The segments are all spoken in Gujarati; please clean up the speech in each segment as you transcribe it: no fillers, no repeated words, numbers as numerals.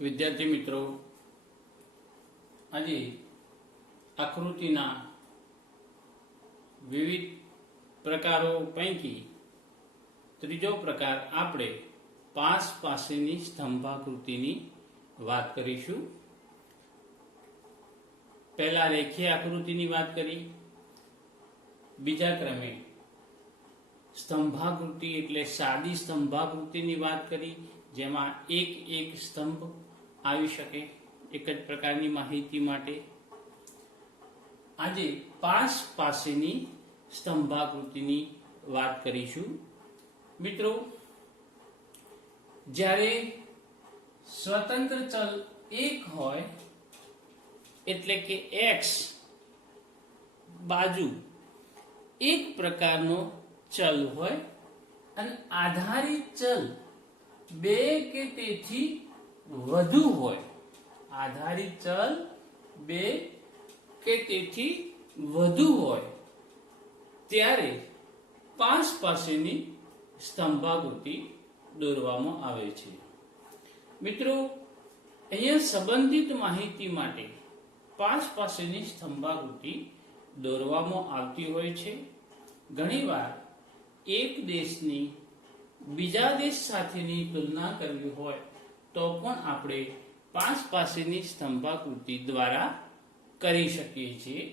વિદ્યાર્થી મિત્રો, આજે આકૃતિના વિવિધ પ્રકારો પૈકી ત્રીજો પ્રકાર આપણે પાસ પાસેની સ્તંભાકૃતિની વાત કરીશું. પહેલા રેખીય આકૃતિની વાત કરી, બીજા ક્રમે સ્તંભાકૃતિ એટલે સાદી સ્તંભાકૃતિની વાત કરી, જેમાં એક એક સ્તંભ આવી શકે એક જ પ્રકારની માહિતી માટે. આજે પાસ પાસેની સ્તંભાકૃતિની વાત કરીશું. મિત્રો, જ્યારે સ્વતંત્ર ચલ એક હોય એટલે કે x બાજુ એક પ્રકારનો ચલ હોય અને આધારિત ચલ બે કે તેથી વધુ હોય, આધારિત ચલ બે કે તેથી વધુ હોય ત્યારે પાસ પાસેની સ્તંભાકૃતિ દોરવામાં આવે છે. મિત્રો, અહીંયા સંબંધિત માહિતી માટે પાસ પાસેની સ્તંભાકૃતિ દોરવામાં આવતી હોય છે. ઘણીવાર એક દેશની બીજા દેશ સાથેની તુલના કરવી હોય તો પણ આપણે પાસ પાસેની સ્તંભાકૃતિ દ્વારા કરી શકીએ છીએ.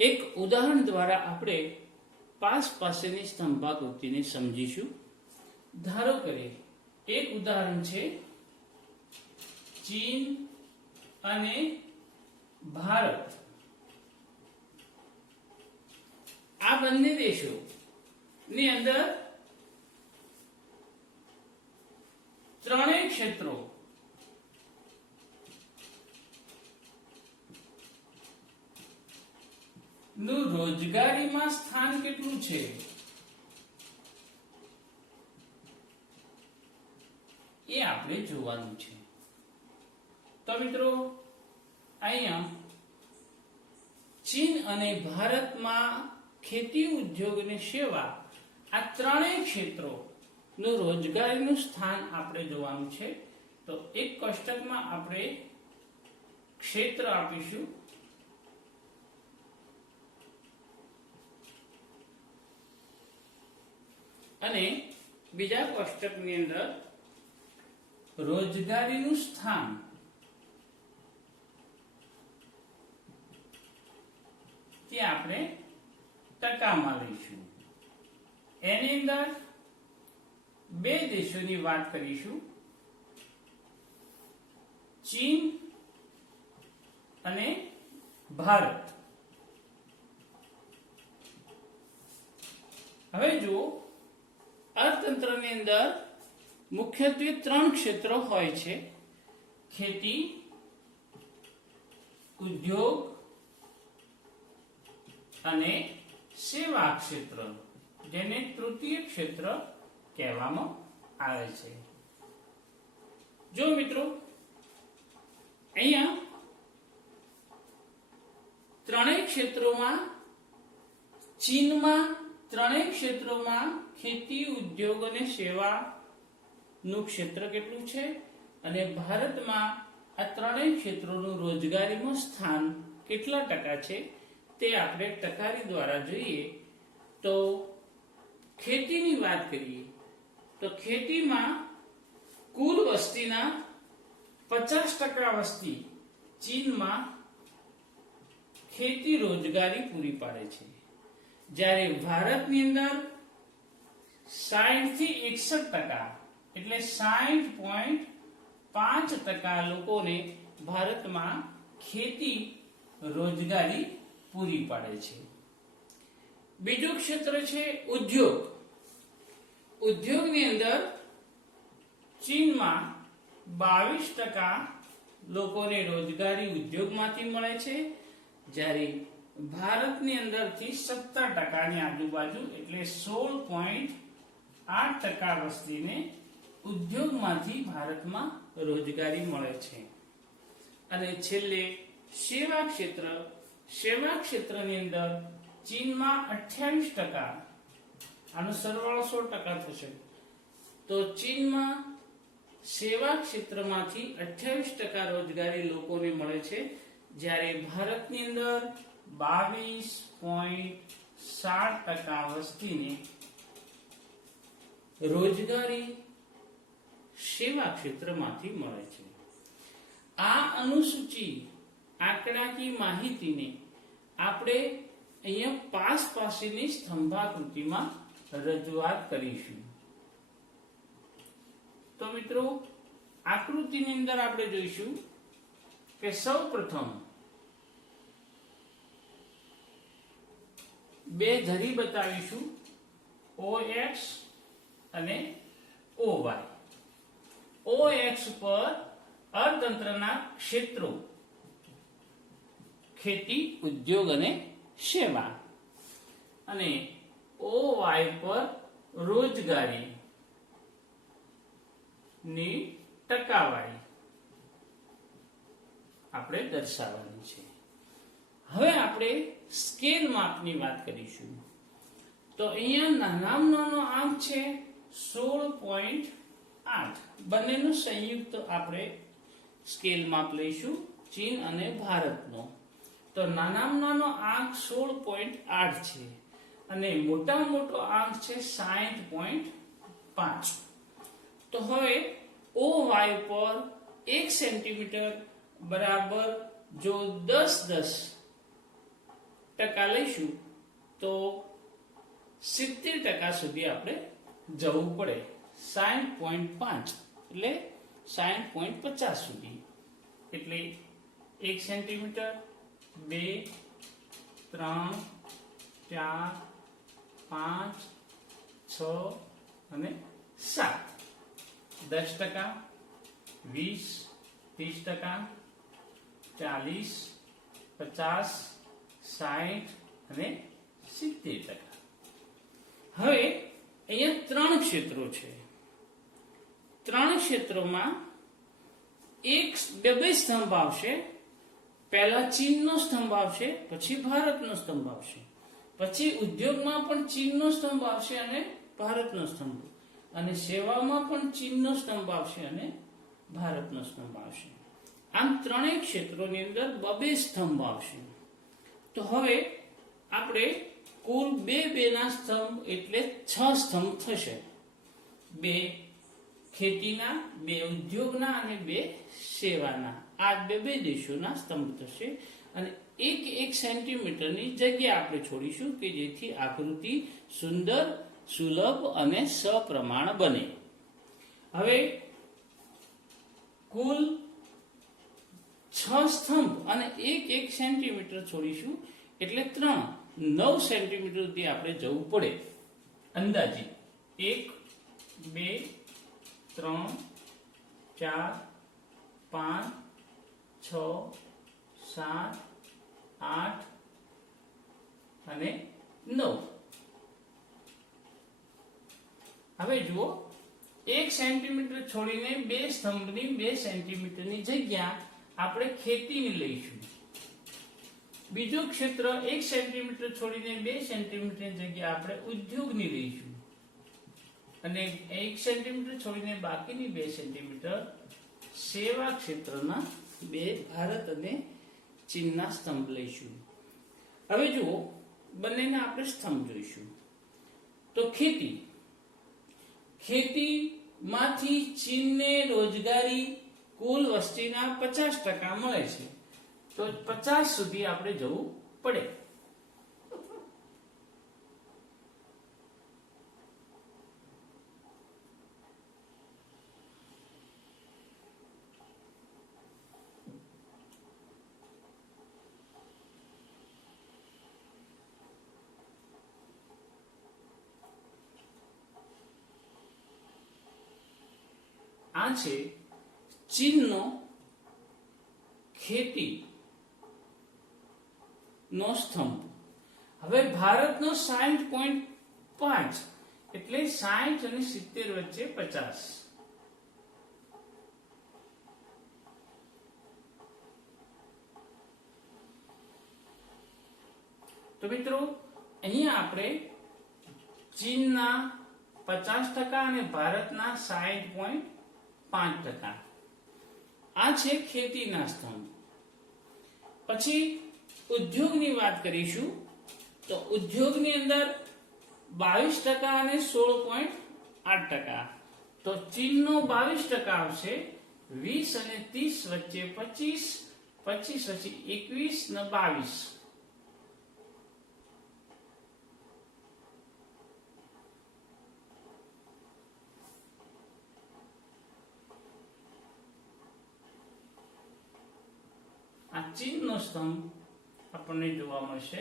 એક ઉદાહરણ દ્વારા આપણે પાસ પાસેની સ્તંભાકૃતિને સમજીશું. ધારો કે એક ઉદાહરણ છે ચીન અને ભારત. આ બંને દેશો ની અંદર ત્રણેય ક્ષેત્રો નું રોજગારીમાં સ્થાન કેટલું છે એ આપણે જોવાનું છે. તો મિત્રો, અહીંયા ચીન અને ભારતમાં ખેતી, ઉદ્યોગ અને સેવા આ ત્રણેય ક્ષેત્રો નું રોજગારીનું સ્થાન આપણે જોવાનું છે. તો એક કોષ્ટકમાં આપણે ક્ષેત્ર આપીશું અને બીજા કોષ્ટકની અંદર રોજગારીનું સ્થાન તે આપણે ટકામાં લઈશું. એની અંદર બે દેશોની વાત કરીશું, ચીન અને ભારત. હવે જુઓ, અર્થતંત્રની અંદર મુખ્યત્વે ત્રણ ક્ષેત્રો હોય છે: ખેતી, ઉદ્યોગ અને સેવા ક્ષેત્ર, જેને તૃતીય ક્ષેત્ર કહેવામાં આવે છે. જો મિત્રો, અહીંયા ત્રણેય ક્ષેત્રોમાં, ચીનમાં ત્રણેય ક્ષેત્રોમાં ખેતી, ઉદ્યોગ અને સેવા નું ક્ષેત્ર કેટલું છે અને ભારતમાં આ ત્રણેય ક્ષેત્રોનું રોજગારીમાં સ્થાન કેટલા ટકા છે તે આપણે ટકારી દ્વારા જોઈએ. તો ખેતીની વાત કરીએ તો ખેતીમાં કુલ વસ્તીના 50% વસ્તી ચીનમાં ખેતી રોજગારી પૂરી પાડે છે, જ્યારે ભારતની અંદર 60 થી 61% એટલે 60.5% લોકોને ભારતમાં ખેતી રોજગારી પૂરી પાડે છે. બીજું ક્ષેત્ર છે ઉદ્યોગ. ઉદ્યોગની અંદર ચીનમાં 22% લોકોને રોજગારી ઉદ્યોગમાંથી મળે છે, જ્યારે ભારતની અંદરથી 17% ની આજુબાજુ એટલે 16.8% વસ્તીને ઉદ્યોગમાંથી ભારતમાં રોજગારી મળે છે. અને છેલ્લે સેવા ક્ષેત્ર. સેવા ક્ષેત્રની અંદર ચીનમાં 28%, આનો સરવાળો 16% થશે, તો ચીનમાં સેવા ક્ષેત્રમાંથી 28% રોજગારી લોકોને મળે છે, જ્યારે ભારતની અંદર 22.7% વસ્તીને રોજગારી સેવા ક્ષેત્રમાંથી મળે છે. આ અનુસૂચિ આંકડાકીય માહિતીને આપણે અહીંયા પાસેની સ્તંભાકૃતિમાં રજૂઆત કરીશું. તો મિત્રો, આકૃતિની અંદર આપણે જોઈશું કે સૌપ્રથમ બે ધરી બતાવીશું, OX અને OY. OX પર અર્થતંત્રના ક્ષેત્રો ખેતી, ઉદ્યોગ અને સેવા, અને OY પર રોજગારી ની ટકાવારી આપણે દર્શાવવાની છે. હવે આપણે સ્કેલ માપની વાત કરીશું. તો અહીંયા નાનામાં નાનો આંક છે 16.8. બંનેનું સંયુક્ત આપણે સ્કેલ માપ લઈશું, ચીન અને ભારતનો. તો નાનામાં નાનો આંક 16.8 છે અને મોટામાં મોટો આંક છે 60.5. તો હવે OY પર 1 સેન્ટીમીટર બરાબર જો 10% લઈશું તો 70% સુધી આપણે જવું પડે. 60.5 એટલે 60.50 સુધી. એટલે 1 સેન્ટીમીટર, 2, 3, 4, 5, 6 અને 7. 10%, 20, 30%, 40, 50, 60 અને 70%. હવે અહીંયા 3 ક્ષેત્રો છે. 3 ક્ષેત્રોમાં બે સ્તંભ આવશે. પહેલા ચીનનો સ્તંભ આવશે, પછી ભારતનો સ્તંભ આવશે, પછી ઉદ્યોગમાં પણ ચીનનો સ્તંભ આવશે અને ભારતનો સ્તંભ, અને સેવામાં પણ ચીનનો સ્તંભ આવશે અને ભારતનો સ્તંભ આવશે. આમ ત્રણેય ક્ષેત્રોની અંદર બે સ્તંભ આવશે. તો હવે આપણે કુલ બે ના સ્તંભ એટલે 6 સ્તંભ થશે. 2 ખેતીના, 2 ઉદ્યોગના અને 2 સેવાના. આ બે દેશોના સ્તંભ થશે અને 1 સેન્ટીમીટરની જગ્યા આપણે છોડીશું કે જેથી આકૃતિ સુંદર, સુલભ અને સપ્રમાણ બને. હવે કુલ 6 સ્તંભ અને 1 સેન્ટીમીટર છોડીશું એટલે 9 સેન્ટીમીટર સુધી આપણે જવું પડે. અંદાજે 1, 2, 3, 4, 5, 6, 7, 8 અને 9. હવે જુઓ, 1 સેન્ટીમીટર છોડીને 2 સ્તંભની 2 સેન્ટીમીટરની જગ્યા આપણે ખેતીની લઈશું. બીજું ક્ષેત્ર 1 સેન્ટીમીટર છોડીને 2 સેન્ટીમીટરની જગ્યા આપણે ઉદ્યોગની લઈશું, અને 1 સેન્ટીમીટર છોડીને બાકીની 2 સેન્ટીમીટર સેવા ક્ષેત્રના 2 ભારત અને ચીનના સ્તંભ લઈશું. હવે જુઓ, બંનેના આપણે સ્તંભ જોઈશું. તો ખેતીમાંથી ચીનને રોજગારી કુલ વસ્તીના 50% મળે છે. તો 50 સુધી આપણે જવું પડે. આ છે ચીનનો ખેતી નો સ્તંભ. હવે ભારતનો 60.5 એટલે 60 અને 70 વચ્ચે 50. તો મિત્રો, અહીંયા આપણે ચીનના 50% અને ભારતના 60.5 5%. આ છે ખેતીના સ્તંભ. પછી ઉદ્યોગની વાત કરીશું તો ઉદ્યોગની અંદર 22% અને 16.8%. તો ચીનનો 22% આવશે, 20 અને 30 વચ્ચે 25, 25 પછી 21 ને 22. આ ચીનનો સ્તંભ આપણને જોવા મળશે.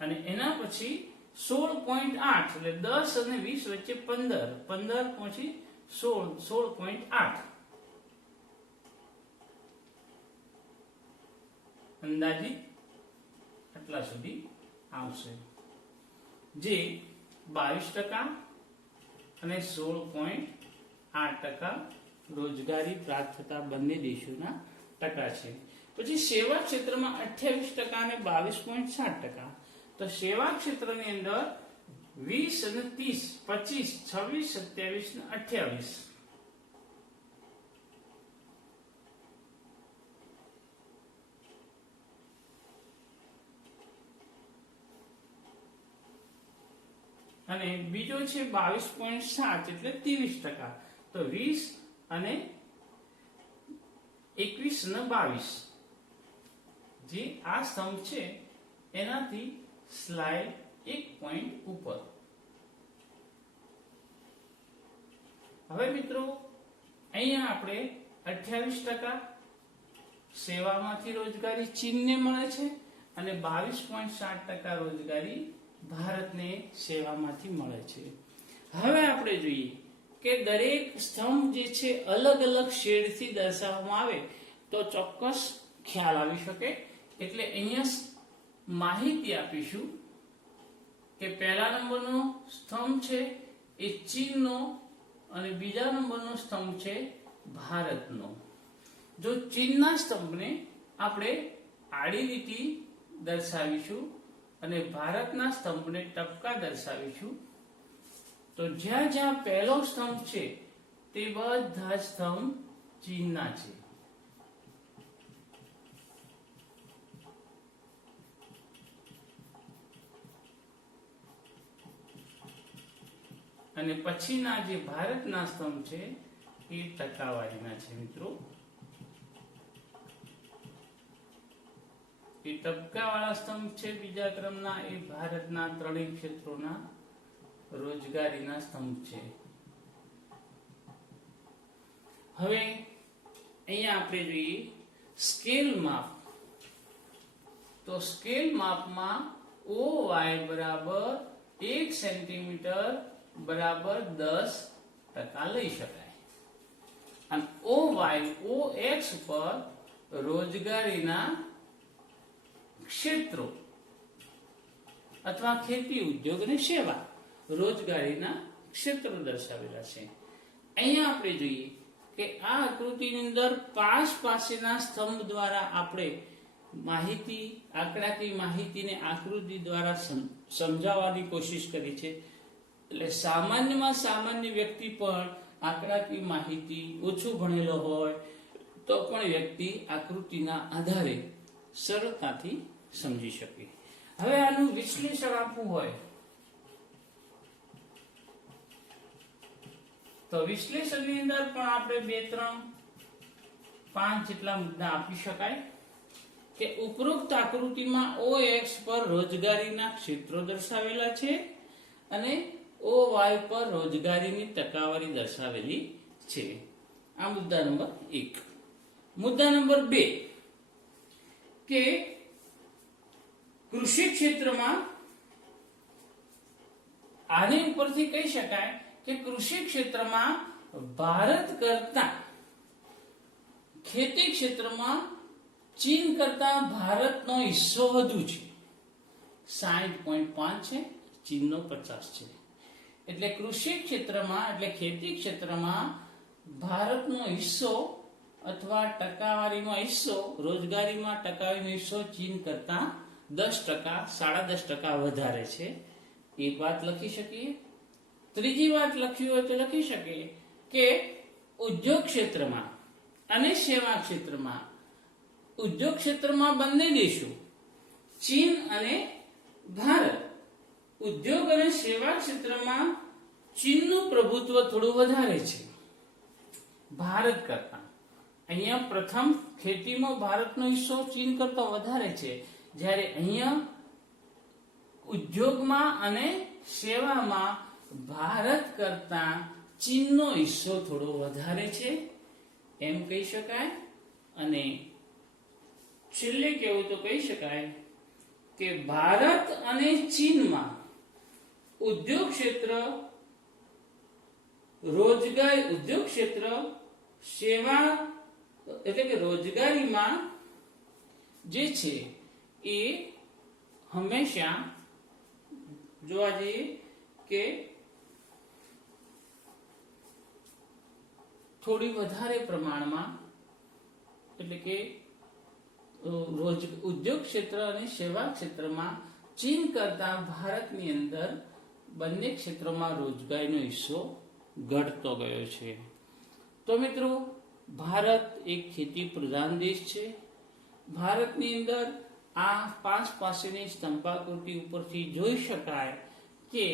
અને એના પછી 16.8 એટલે 10 અને 20 વચ્ચે 15, 15 પછી 16, 16.8 અંદાજિત આટલા સુધી આવશે, જે 22% અને 16.8% રોજગારી પ્રાપ્ત થતા બંને દેશોના ટકા છે. પછી સેવા ક્ષેત્રમાં 28% અને 22.7%. તો સેવા ક્ષેત્રની અંદર 20 અને 30, 25, 26, 27 ને 28. અને બીજો છે 22.7 એટલે 23%. તો 20 અને 21 ને 22, જે આ સ્તંભ છે એનાથી સ્લાઇડ એક પોઈન્ટ ઉપર. હવે મિત્રો અહીંયા આપણે 28% સેવામાંથી રોજગારી ચીનને મળે છે અને 22.7% રોજગારી ભારતને સેવામાંથી મળે છે. હવે આપણે જોઈએ કે દરેક સ્તંભ જે છે અલગ અલગ શેડથી દર્શાવવામાં આવે તો ચોક્કસ ખ્યાલ આવી શકે. એટલે અહીંયા માહિતી આપીશું કે પહેલા નંબરનો સ્તંભ છે એ ચીનનો અને બીજા નંબરનો સ્તંભ છે ભારતનો. જો ચીનના સ્તંભને આપણે આડી લીટી દર્શાવીશું અને ભારતના સ્તંભને ટપકા દર્શાવીશું, તો જ્યાં જ્યાં પહેલો સ્તંભ છે તે બધા સ્તંભ ચીનના છે. અને પછીના જે ભારતના સ્તંભ છે એ ટકાવારીના છે. મિત્રો એ ટપકાવાળા સ્તંભ છે બીજા ક્રમના, એ ભારતના ત્રણેય ક્ષેત્રોના રોજગારીના સ્તંભ છે. હવે અહીંયા આપણે જોઈએ સ્કેલ માપ. તો સ્કેલ માપમાં OY બરાબર 1 સેન્ટીમીટર બરાબર 10% લઈ શકાય. અને OX પર રોજગારીના ક્ષેત્રો અથવા ખેતી, ઉદ્યોગ અને સેવા રોજગારીના ક્ષેત્રો દર્શાવેલા છે. અહીંયા આપણે જોઈએ કે આ આકૃતિની અંદર પાસેના સ્તંભ દ્વારા આપણે માહિતી, આંકડાકીય માહિતીને આકૃતિ દ્વારા સમજાવવાની કોશિશ કરી છે. એટલે સામાન્યમાં સામાન્ય વ્યક્તિ પણ આંકડાકીય માહિતી ઓછું ભણેલો હોય તો પણ વ્યક્તિ આકૃતિના આધારે સરળતાથી સમજી શકે. હવે આનું વિશ્લેષણ આપવું હોય તો વિશ્લેષણની અંદર પણ આપણે 2, 3, 5 જેટલા મુદ્દા આપી શકાય કે ઉપરોક્ત આકૃતિમાં OX પર રોજગારીના ક્ષેત્રો દર્શાવેલા છે અને OY પર રોજગારીની ટકાવારી દર્શાવેલી છે. આ મુદ્દા નંબર 1. મુદ્દા નંબર 2 કે કૃષિ ક્ષેત્રમાં આની ઉપરથી કહી શકાય કે કૃષિ ક્ષેત્રમાં ભારત કરતા ખેતી ક્ષેત્રમાં ચીન કરતા ભારતનો હિસ્સો વધુ છે. 60.5 છે, ચીનનો 50 છે. એટલે કૃષિ ક્ષેત્રમાં એટલે ખેતી ક્ષેત્રમાં ભારતનો હિસ્સો અથવા ટકાવારીમાં હિસ્સો, રોજગારીમાં ટકાવારીનો હિસ્સો ચીન કરતા 10%, 10.5% વધારે છે. એક વાત લખી શકીએ. ત્રીજી વાત લખવી હોય તો લખી શકીએ કે ઉદ્યોગ ક્ષેત્રમાં અને સેવા ક્ષેત્રમાં, ઉદ્યોગ ક્ષેત્રમાં બંને દેશો ચીન અને ભારત, ઉદ્યોગ અને સેવા ક્ષેત્રમાં ચીનનું પ્રભુત્વ થોડું વધારે છે ભારત કરતા. અહીંયા પ્રથમ ખેતીમાં ભારતનો હિસ્સો ચીન કરતા વધારે છે, જ્યારે અહીંયા ઉદ્યોગમાં અને સેવામાં ભારત કરતા ચીનનો હિસ્સો થોડો વધારે છે એમ કહી શકાય. અને છેલ્લે કહેવું તો કહી શકાય કે ભારત અને ચીનમાં ઉદ્યોગ ક્ષેત્ર, ઉદ્યોગ ક્ષેત્ર, સેવા એટલે કે રોજગારીમાં જે છે એ હંમેશા જોવા જઈએ કે થોડી વધારે પ્રમાણમાં, એટલે કે ઉદ્યોગ ક્ષેત્ર અને સેવા ક્ષેત્રમાં ચીન કરતા ભારતની અંદર બંને ક્ષેત્રોમાં રોજગારીનો હિસ્સો ઘટતો ગયો છે. તો મિત્રો, ભારત એક ખેતી પ્રધાન દેશ છે. ભારતની અંદર આ 5 પાસેની સ્તંભાકૃતિ ઉપરથી જોઈ શકાય કે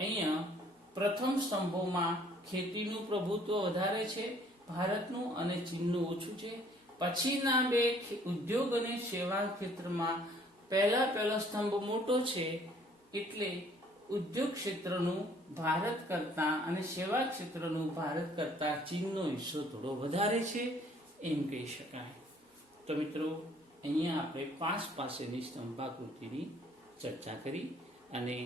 અહીંયા પ્રથમ સ્તંભોમાં ખેતીનું પ્રભુત્વ વધારે છે ભારતનું અને ચીનનું ઓછું છે. પછીના 2 ઉદ્યોગ અને સેવા ક્ષેત્રમાં પહેલો સ્તંભ મોટો છે, એટલે ઉદ્યોગ ક્ષેત્રનું ભારત કરતા અને સેવા ક્ષેત્રનું ભારત કરતા ચીનનો હિસ્સો થોડો વધારે છે એમ કહી શકાય. તો મિત્રો, અહીંયા આપણે 5 પાસેની સ્તંભાકૃતિની ચર્ચા કરી અને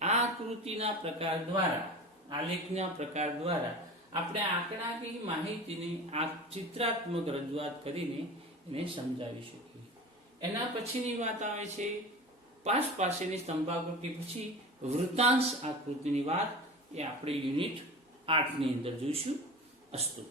આ આકૃતિના પ્રકાર દ્વારા, આલેખના પ્રકાર દ્વારા આપણે આંકડાકીય માહિતીની આ ચિત્રાત્મક રજૂઆત કરીને એને સમજાવી શકીએ. એના પછીની વાત આવે છે 5 પાસેની સ્તંભાકૃતિ પછી વૃત્તાંશ આકૃતિની વાત, એ આપણે યુનિટ 8 ની અંદર જોઈશું. અસ્તુ.